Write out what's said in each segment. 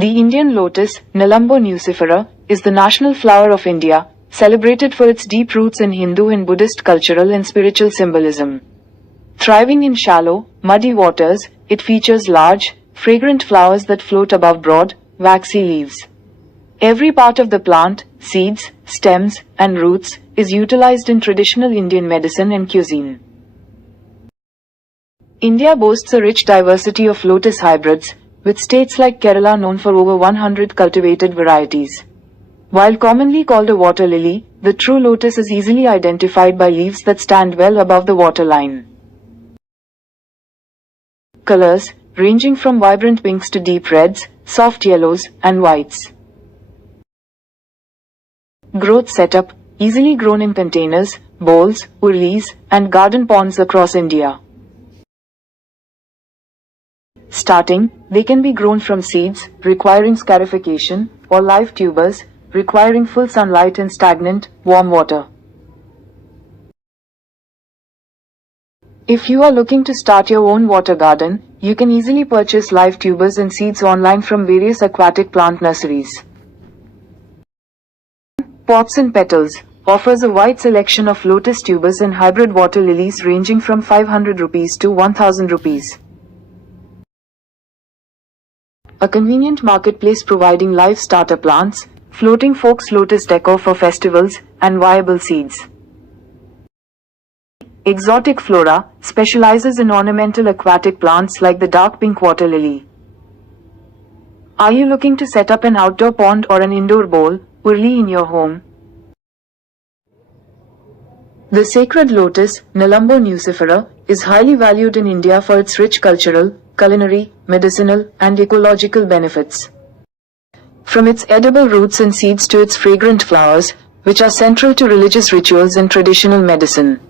The Indian lotus, Nelumbo nucifera, is the national flower of India, celebrated for its deep roots in Hindu and Buddhist cultural and spiritual symbolism. Thriving in shallow, muddy waters, it features large, fragrant flowers that float above broad, waxy leaves. Every part of the plant, seeds, stems, and roots, is utilized in traditional Indian medicine and cuisine. India boasts a rich diversity of lotus hybrids, with states like Kerala known for over 100 cultivated varieties. While commonly called a water lily, the true lotus is easily identified by leaves that stand well above the waterline. Colors, ranging from vibrant pinks to deep reds, soft yellows, and whites. Growth setup, easily grown in containers, bowls, urlis, and garden ponds across India. Starting, they can be grown from seeds, requiring scarification, or live tubers, requiring full sunlight and stagnant, warm water. If you are looking to start your own water garden, you can easily purchase live tubers and seeds online from various aquatic plant nurseries. Pots and Petals offers a wide selection of lotus tubers and hybrid water lilies ranging from 500 rupees to 1000 rupees. A convenient marketplace providing live starter plants, floating forks lotus decor for festivals, and viable seeds. Exotic Flora specializes in ornamental aquatic plants like the dark pink water lily. Are you looking to set up an outdoor pond or an indoor bowl, urli in your home? The sacred lotus, Nelumbo nucifera, is highly valued in India for its rich cultural, culinary, medicinal, and ecological benefits. From its edible roots and seeds to its fragrant flowers, which are central to religious rituals and traditional medicine.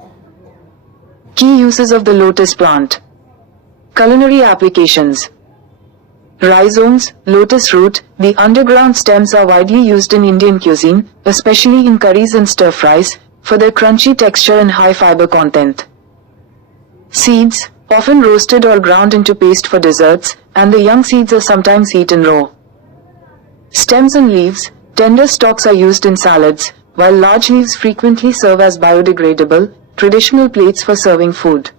Key uses of the lotus plant. Culinary applications. Rhizomes, lotus root, the underground stems are widely used in Indian cuisine, especially in curries and stir-fries, for their crunchy texture and high fiber content. Seeds, often roasted or ground into paste for desserts, and the young seeds are sometimes eaten raw. Stems and leaves, tender stalks are used in salads, while large leaves frequently serve as biodegradable, traditional plates for serving food.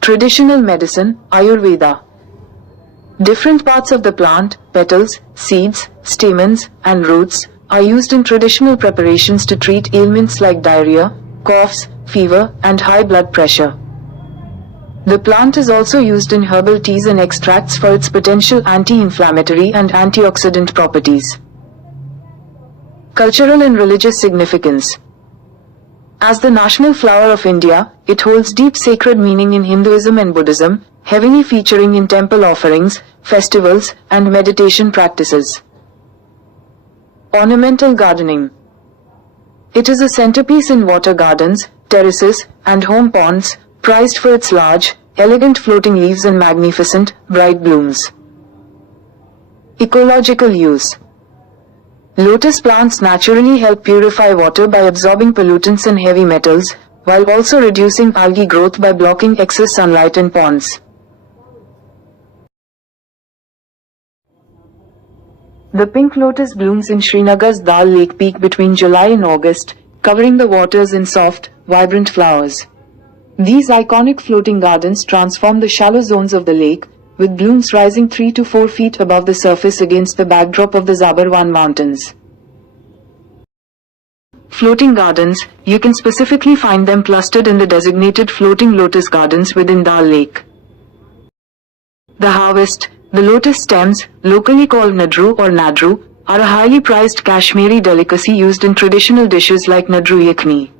Traditional medicine, Ayurveda. Different parts of the plant, petals, seeds, stamens, and roots, are used in traditional preparations to treat ailments like diarrhea, coughs, fever, and high blood pressure. The plant is also used in herbal teas and extracts for its potential anti-inflammatory and antioxidant properties. Cultural and religious significance. As the national flower of India, it holds deep sacred meaning in Hinduism and Buddhism, heavily featuring in temple offerings, festivals, and meditation practices. Ornamental gardening. It is a centerpiece in water gardens, terraces, and home ponds, prized for its large, elegant floating leaves and magnificent, bright blooms. Ecological use. Lotus plants naturally help purify water by absorbing pollutants and heavy metals, while also reducing algae growth by blocking excess sunlight in ponds. The pink lotus blooms in Srinagar's Dal Lake peak between July and August, covering the waters in soft, vibrant flowers. These iconic floating gardens transform the shallow zones of the lake, with blooms rising 3 to 4 feet above the surface against the backdrop of the Zabarwan Mountains. Floating gardens, you can specifically find them clustered in the designated floating lotus gardens within Dal Lake. The harvest. The lotus stems, locally called nadru or nadru, are a highly prized Kashmiri delicacy used in traditional dishes like nadru yakhni.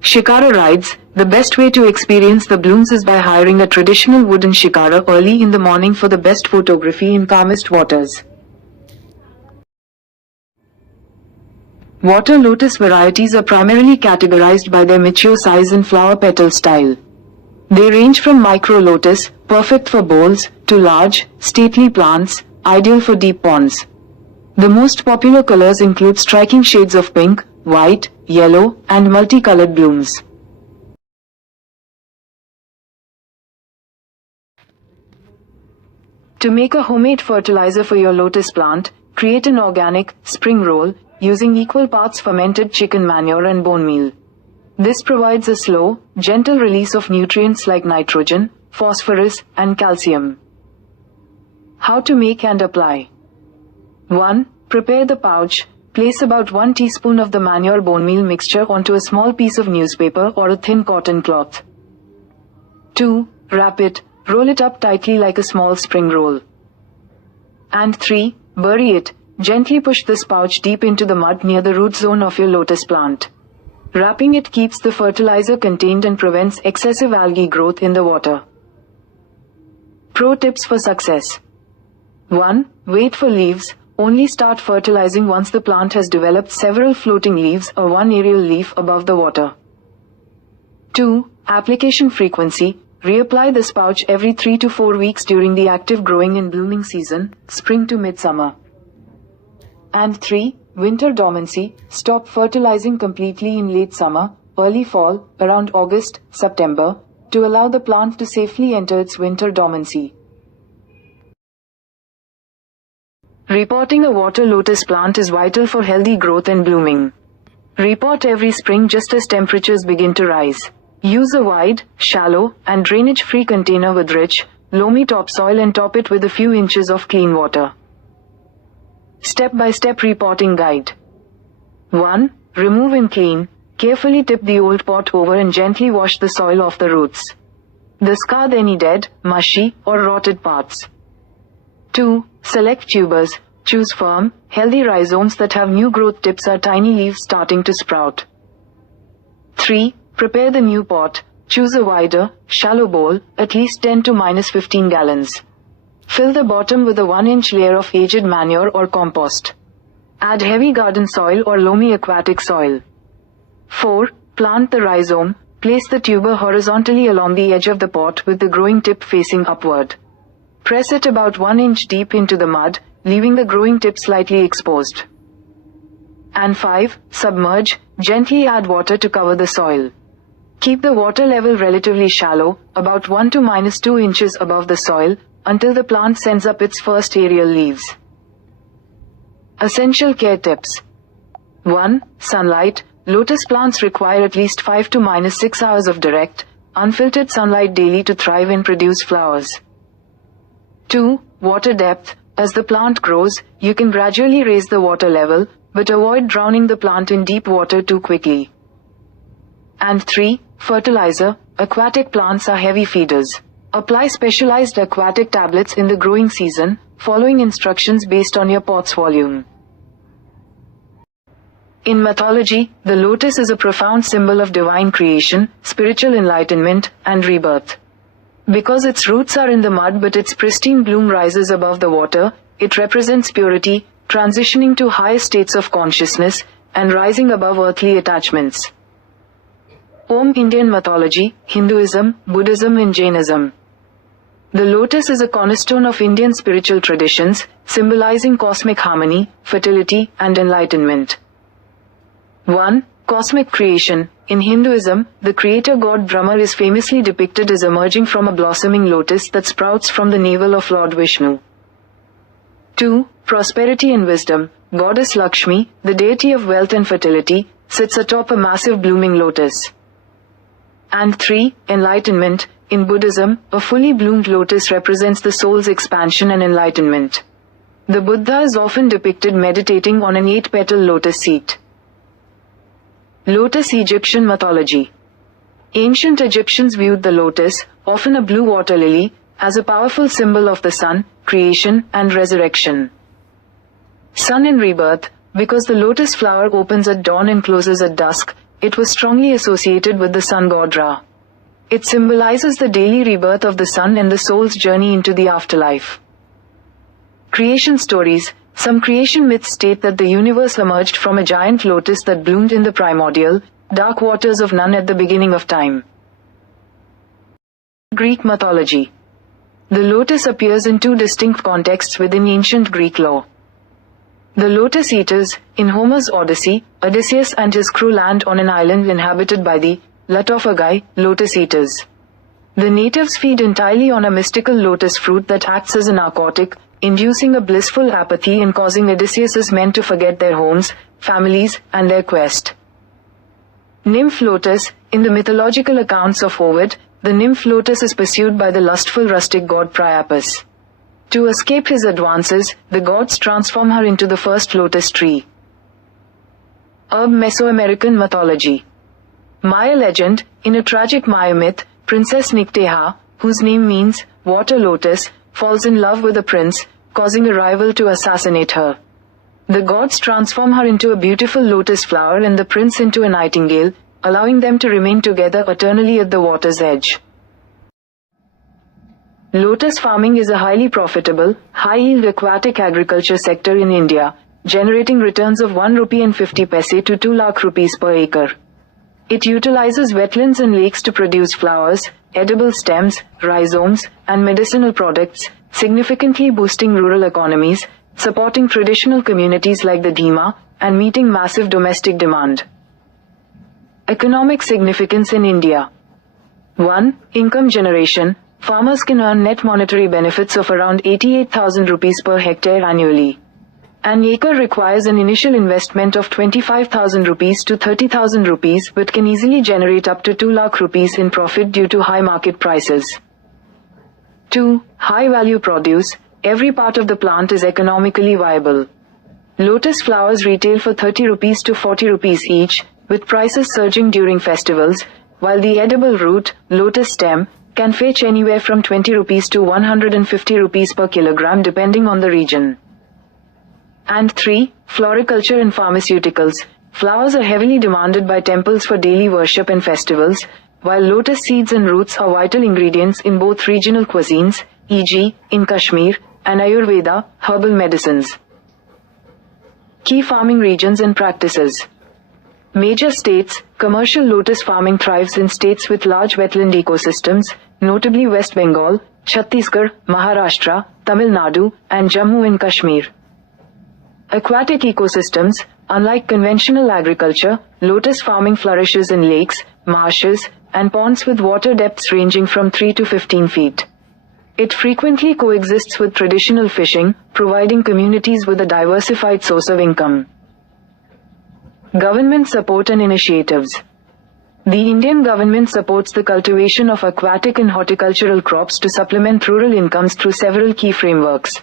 Shikara rides. The best way to experience the blooms is by hiring a traditional wooden shikara early in the morning for the best photography in calmest waters. Water lotus varieties are primarily categorized by their mature size and flower petal style. They range from micro lotus, perfect for bowls, to large, stately plants, ideal for deep ponds. The most popular colors include striking shades of pink, white, yellow, and multicolored blooms. To make a homemade fertilizer for your lotus plant, create an organic spring roll using equal parts fermented chicken manure and bone meal. This provides a slow, gentle release of nutrients like nitrogen, phosphorus, and calcium. How to make and apply. 1. Prepare the pouch. Place about 1 teaspoon of the manure bone meal mixture onto a small piece of newspaper or a thin cotton cloth. 2. Wrap it. Roll it up tightly like a small spring roll. And 3. Bury it. Gently push this pouch deep into the mud near the root zone of your lotus plant. Wrapping it keeps the fertilizer contained and prevents excessive algae growth in the water. Pro tips for success. 1. Wait for leaves. Only start fertilizing once the plant has developed several floating leaves or one aerial leaf above the water. 2. Application frequency. Reapply this pouch every 3 to 4 weeks during the active growing and blooming season, spring to midsummer. And 3. Winter dormancy. Stop fertilizing completely in late summer, early fall, around August, September, to allow the plant to safely enter its winter dormancy. Repotting a water lotus plant is vital for healthy growth and blooming. Repot every spring just as temperatures begin to rise. Use a wide, shallow, and drainage-free container with rich, loamy topsoil and top it with a few inches of clean water. Step-by-step repotting guide. 1. Remove and clean. Carefully tip the old pot over and gently wash the soil off the roots. Discard any dead, mushy, or rotted parts. 2. Select tubers. Choose firm, healthy rhizomes that have new growth tips or tiny leaves starting to sprout. 3. Prepare the new pot. Choose a wider, shallow bowl, at least 10 to -15 gallons. Fill the bottom with a 1-inch layer of aged manure or compost. Add heavy garden soil or loamy aquatic soil. 4. Plant the rhizome. Place the tuber horizontally along the edge of the pot with the growing tip facing upward. Press it about 1 inch deep into the mud, leaving the growing tip slightly exposed. And 5. Submerge. Gently add water to cover the soil. Keep the water level relatively shallow, about 1 to -2 inches above the soil, until the plant sends up its first aerial leaves. Essential care tips. 1. Sunlight. Lotus plants require at least 5 to -6 hours of direct, unfiltered sunlight daily to thrive and produce flowers. 2. Water depth. As the plant grows, you can gradually raise the water level, but avoid drowning the plant in deep water too quickly. And 3. Fertilizer. Aquatic plants are heavy feeders. Apply specialized aquatic tablets in the growing season, following instructions based on your pot's volume. In mythology, the lotus is a profound symbol of divine creation, spiritual enlightenment, and rebirth. Because its roots are in the mud but its pristine bloom rises above the water, it represents purity, transitioning to higher states of consciousness, and rising above earthly attachments. Om. Indian mythology, Hinduism, Buddhism and Jainism. The lotus is a cornerstone of Indian spiritual traditions, symbolizing cosmic harmony, fertility, and enlightenment. 1. Cosmic creation. In Hinduism, the creator god Brahma is famously depicted as emerging from a blossoming lotus that sprouts from the navel of Lord Vishnu. 2. Prosperity and wisdom. Goddess Lakshmi, the deity of wealth and fertility, sits atop a massive blooming lotus. And 3. Enlightenment. In Buddhism, a fully bloomed lotus represents the soul's expansion and enlightenment. The Buddha is often depicted meditating on an 8-petal lotus seat. Lotus. Egyptian mythology. Ancient Egyptians viewed the lotus, often a blue water lily, as a powerful symbol of the sun, creation, and resurrection. Sun and rebirth. Because the lotus flower opens at dawn and closes at dusk, it was strongly associated with the sun god Ra. It symbolizes the daily rebirth of the sun and the soul's journey into the afterlife. Creation stories. Some creation myths state that the universe emerged from a giant lotus that bloomed in the primordial, dark waters of Nun at the beginning of time. Greek mythology. The lotus appears in 2 distinct contexts within ancient Greek lore. The Lotus Eaters. In Homer's Odyssey, Odysseus and his crew land on an island inhabited by the Latophagi, lotus eaters. The natives feed entirely on a mystical lotus fruit that acts as a narcotic, inducing a blissful apathy and causing Odysseus's men to forget their homes, families, and their quest. Nymph Lotus. In the mythological accounts of Ovid, the nymph Lotus is pursued by the lustful rustic god Priapus. To escape his advances, the gods transform her into the first lotus tree. Mesoamerican mythology. Maya legend. In a tragic Maya myth, Princess Nycteha, whose name means water lotus, falls in love with a prince, causing a rival to assassinate her. The gods transform her into a beautiful lotus flower and the prince into a nightingale, allowing them to remain together eternally at the water's edge. Lotus farming is a highly profitable, high-yield aquatic agriculture sector in India, generating returns of 1 rupee and 50 paise to 2 lakh rupees per acre. It utilizes wetlands and lakes to produce flowers, edible stems, rhizomes, and medicinal products, significantly boosting rural economies, supporting traditional communities like the Dhima, and meeting massive domestic demand. Economic significance in India. 1. Income generation. Farmers can earn net monetary benefits of around 88,000 rupees per hectare annually. An acre requires an initial investment of 25,000 rupees to 30,000 rupees but can easily generate up to 2 lakh rupees in profit due to high market prices. 2. High value produce. Every part of the plant is economically viable. Lotus flowers retail for 30 rupees to 40 rupees each, with prices surging during festivals, while the edible root, lotus stem, can fetch anywhere from 20 rupees to 150 rupees per kilogram depending on the region. And 3. Floriculture and pharmaceuticals. Flowers are heavily demanded by temples for daily worship and festivals, while lotus seeds and roots are vital ingredients in both regional cuisines, e.g., in Kashmir, and Ayurveda, herbal medicines. Key farming regions and practices. Major states. Commercial lotus farming thrives in states with large wetland ecosystems, notably West Bengal, Chhattisgarh, Maharashtra, Tamil Nadu, and Jammu and Kashmir. Aquatic ecosystems. Unlike conventional agriculture, lotus farming flourishes in lakes, marshes, and ponds with water depths ranging from 3 to 15 feet. It frequently coexists with traditional fishing, providing communities with a diversified source of income. Government support and initiatives. The Indian government supports the cultivation of aquatic and horticultural crops to supplement rural incomes through several key frameworks.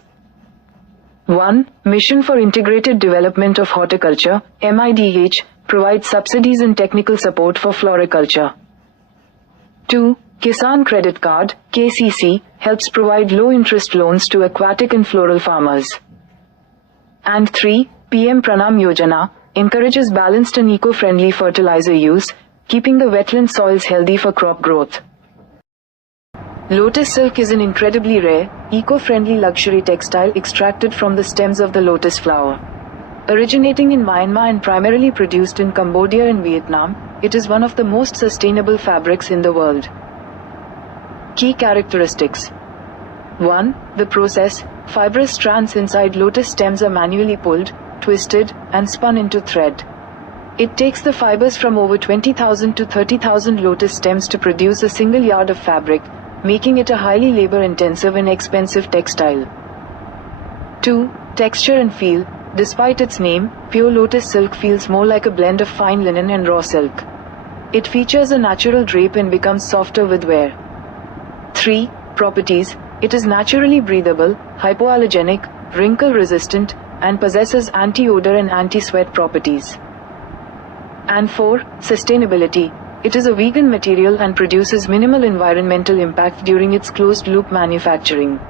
1. Mission for Integrated Development of Horticulture, MIDH, provides subsidies and technical support for floriculture. 2. Kisan Credit Card, KCC, helps provide low-interest loans to aquatic and floral farmers. And 3. PM Pranam Yojana, encourages balanced and eco-friendly fertilizer use, keeping the wetland soils healthy for crop growth. Lotus silk is an incredibly rare, eco-friendly luxury textile extracted from the stems of the lotus flower. Originating in Myanmar and primarily produced in Cambodia and Vietnam, it is one of the most sustainable fabrics in the world. Key characteristics. 1. The process. Fibrous strands inside lotus stems are manually pulled, twisted, and spun into thread. It takes the fibers from over 20,000 to 30,000 lotus stems to produce a single yard of fabric, making it a highly labor-intensive and expensive textile. 2. Texture and feel. Despite its name, pure lotus silk feels more like a blend of fine linen and raw silk. It features a natural drape and becomes softer with wear. 3. Properties. It is naturally breathable, hypoallergenic, wrinkle-resistant, and possesses anti-odor and anti-sweat properties. And 4. Sustainability. It is a vegan material and produces minimal environmental impact during its closed-loop manufacturing.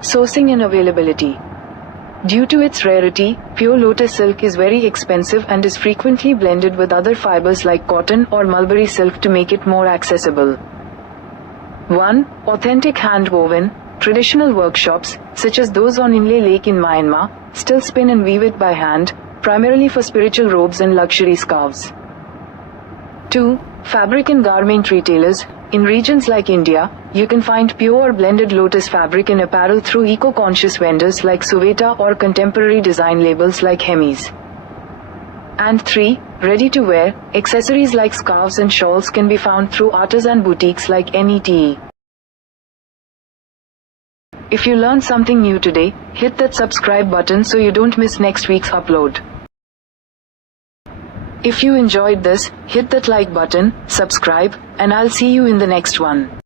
Sourcing and availability. Due to its rarity, pure lotus silk is very expensive and is frequently blended with other fibers like cotton or mulberry silk to make it more accessible. 1. Authentic hand-woven. Traditional workshops, such as those on Inle Lake in Myanmar, still spin and weave it by hand, primarily for spiritual robes and luxury scarves. 2. Fabric and garment retailers. In regions like India, you can find pure or blended lotus fabric and apparel through eco-conscious vendors like Suveta or contemporary design labels like Hemis. And 3. Ready to wear, accessories like scarves and shawls can be found through artisan boutiques like NETE. If you learned something new today, hit that subscribe button so you don't miss next week's upload. If you enjoyed this, hit that like button, subscribe, and I'll see you in the next one.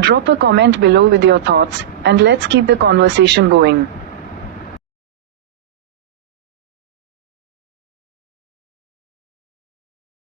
Drop a comment below with your thoughts, and let's keep the conversation going.